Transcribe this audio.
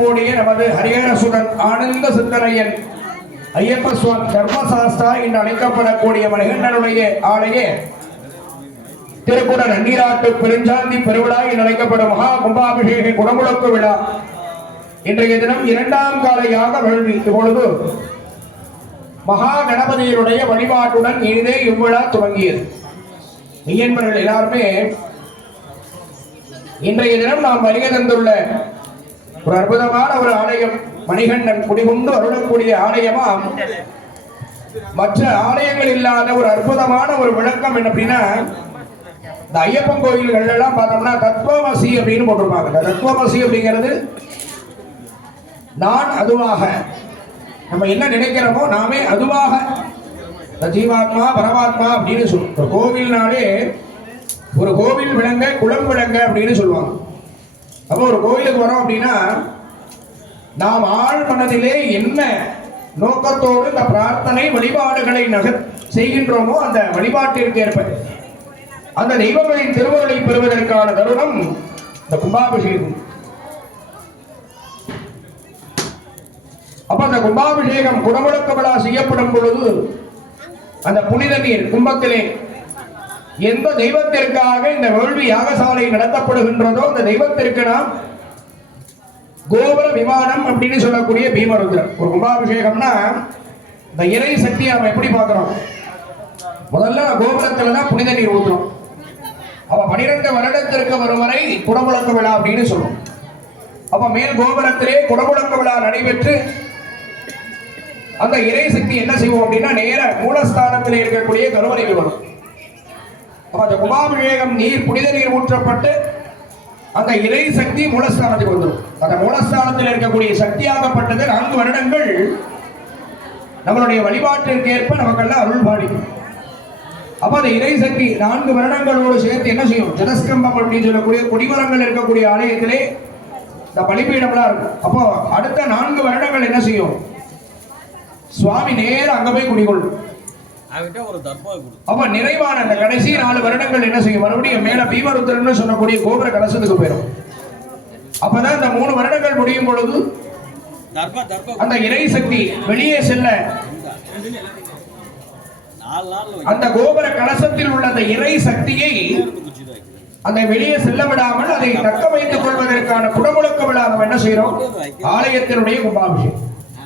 பெறக்கூடிய நமது ஹரிஹரசுதன் ஆனந்த சித்தரையன் ஐயப்ப சுவாமி தர்மசாஸ்தா என்று அழைக்கப்படக்கூடிய மணிகண்டனுடைய ஆலய திருக்குட நன்னீராட்டு பெருஞ்சாந்தி பெருவிழா என்று அழைக்கப்படும் மகா கும்பாபிஷேக குடமுழக்கு விழா இன்றைய தினம் 2ஆம் கால யாக வேள்வி. இப்பொழுது மகா கணபதியினுடைய வழிபாட்டுடன் இனிதே இவ்விழா துவங்கியது. மெய்யன்பர்கள் எல்லாருமே இன்றைய தினம் நாம் வருகை தந்துள்ள ஒரு அற்புதமான ஒரு ஆலயம் மணிகண்டன் குடிகொண்டு அருளக்கூடிய ஆலயமாம். மற்ற ஆலயங்கள் இல்லாத ஒரு அற்புதமான ஒரு விளக்கம் என்ன அப்படின்னா, இந்த ஐயப்பன் கோயில்கள் எல்லாம் பார்த்தோம்னா தத்துவமசி அப்படின்னு போட்டிருப்பாங்க. தத்துவமசி அப்படிங்கிறது நான் அதுவாக, நம்ம என்ன நினைக்கிறோமோ நாமே அதுவாக ஜீவாத்மா பரமாத்மா அப்படின்னு சொல்லுவோம். கோவில்னாலே ஒரு கோவில் விளங்க குளம் விளங்க அப்படின்னு சொல்லுவாங்க. அப்போ ஒரு கோயிலுக்கு வரோம் அப்படின்னா நாம் ஆழ் மனதிலே என்ன நோக்கத்தோடு இந்த பிரார்த்தனை வழிபாடுகளை செய்கின்றோமோ அந்த வழிபாட்டிற்கு ஏற்ப அந்த தெய்வங்களின் திருவருளை பெறுவதற்கான தருணம் இந்த கும்பாபிஷேகம். அப்ப அந்த கும்பாபிஷேகம் குடமுழக்க விழா செய்யப்படும் பொழுது அந்த புனித நீர் கும்பத்திலே எந்த தெய்வத்திற்காக இந்த வேள்வி யாகசாலை நடத்தப்படுகின்றதோ அந்த தெய்வத்திற்கு நாம் கோபுர விமானம் அப்படின்னு சொல்லக்கூடிய பீமருத்ரன். ஒரு கும்பாபிஷேகம்னா இந்த இறை சக்தியை நம்ம எப்படி பார்க்கிறோம்? முதல்ல கோபுரத்துல தான் புனித நீர் ஊற்றுறோம். அப்ப 12 வருடத்திற்கு வரும் வரை குடமுழக்க விழா அப்படின்னு சொல்லுவோம். அப்ப மேல் கோபுரத்திலே குடமுழக்க விழா நடைபெற்று அந்த இறை சக்தி என்ன செய்வோம் அப்படின்னா நேர மூலஸ்தானத்தில் இருக்கக்கூடிய கருவறைக்கு வரும். அப்ப அந்த கும்பாபிஷேகம் நீர் புனித நீர் ஊற்றப்பட்டு அந்த இறை சக்தி மூலஸ்தானத்துக்கு வந்துடும். அந்த மூலஸ்தானத்தில் இருக்கக்கூடிய சக்தியாகப்பட்டது 4 வருடங்கள் நம்மளுடைய வழிபாட்டிற்கு ஏற்ப நமக்கெல்லாம் அருள் பாலிக்கும். அப்ப அந்த இறை சக்தி 4 வருடங்களோடு சேர்த்து என்ன செய்யும்? ஜலஸ்கம்பம் அப்படின்னு சொல்லக்கூடிய கொடிமரங்கள் இருக்கக்கூடிய ஆலயத்திலே இந்த பலிபீடம்லாம் இருக்கும். அப்போ அடுத்த 4 வருடங்கள் என்ன செய்யும்? சுவாமி நேரம் அங்க போய் குடிகொள்ளும். அப்ப நிறைவான அந்த கடைசி 4 வருடங்கள் என்ன செய்யும்? மறுபடியும் மேல பீமருத்ரன்னு சொல்லக்கூடிய கோபுர கலசத்துக்கு போயிடும். அப்பதான் இந்த 3 வருடங்கள் முடியும் பொழுது அந்த இறை சக்தி வெளியே செல்ல அந்த கோபுர கலசத்தில் உள்ள அந்த இறை சக்தியை அந்த வெளியே செல்ல விடாமல் அதை தக்க வைத்துக் கொள்வதற்கான குடமுழக்க விழா நம்ம என்ன செய்யறோம்? ஆலயத்தினுடைய கும்பாபிஷேகம்.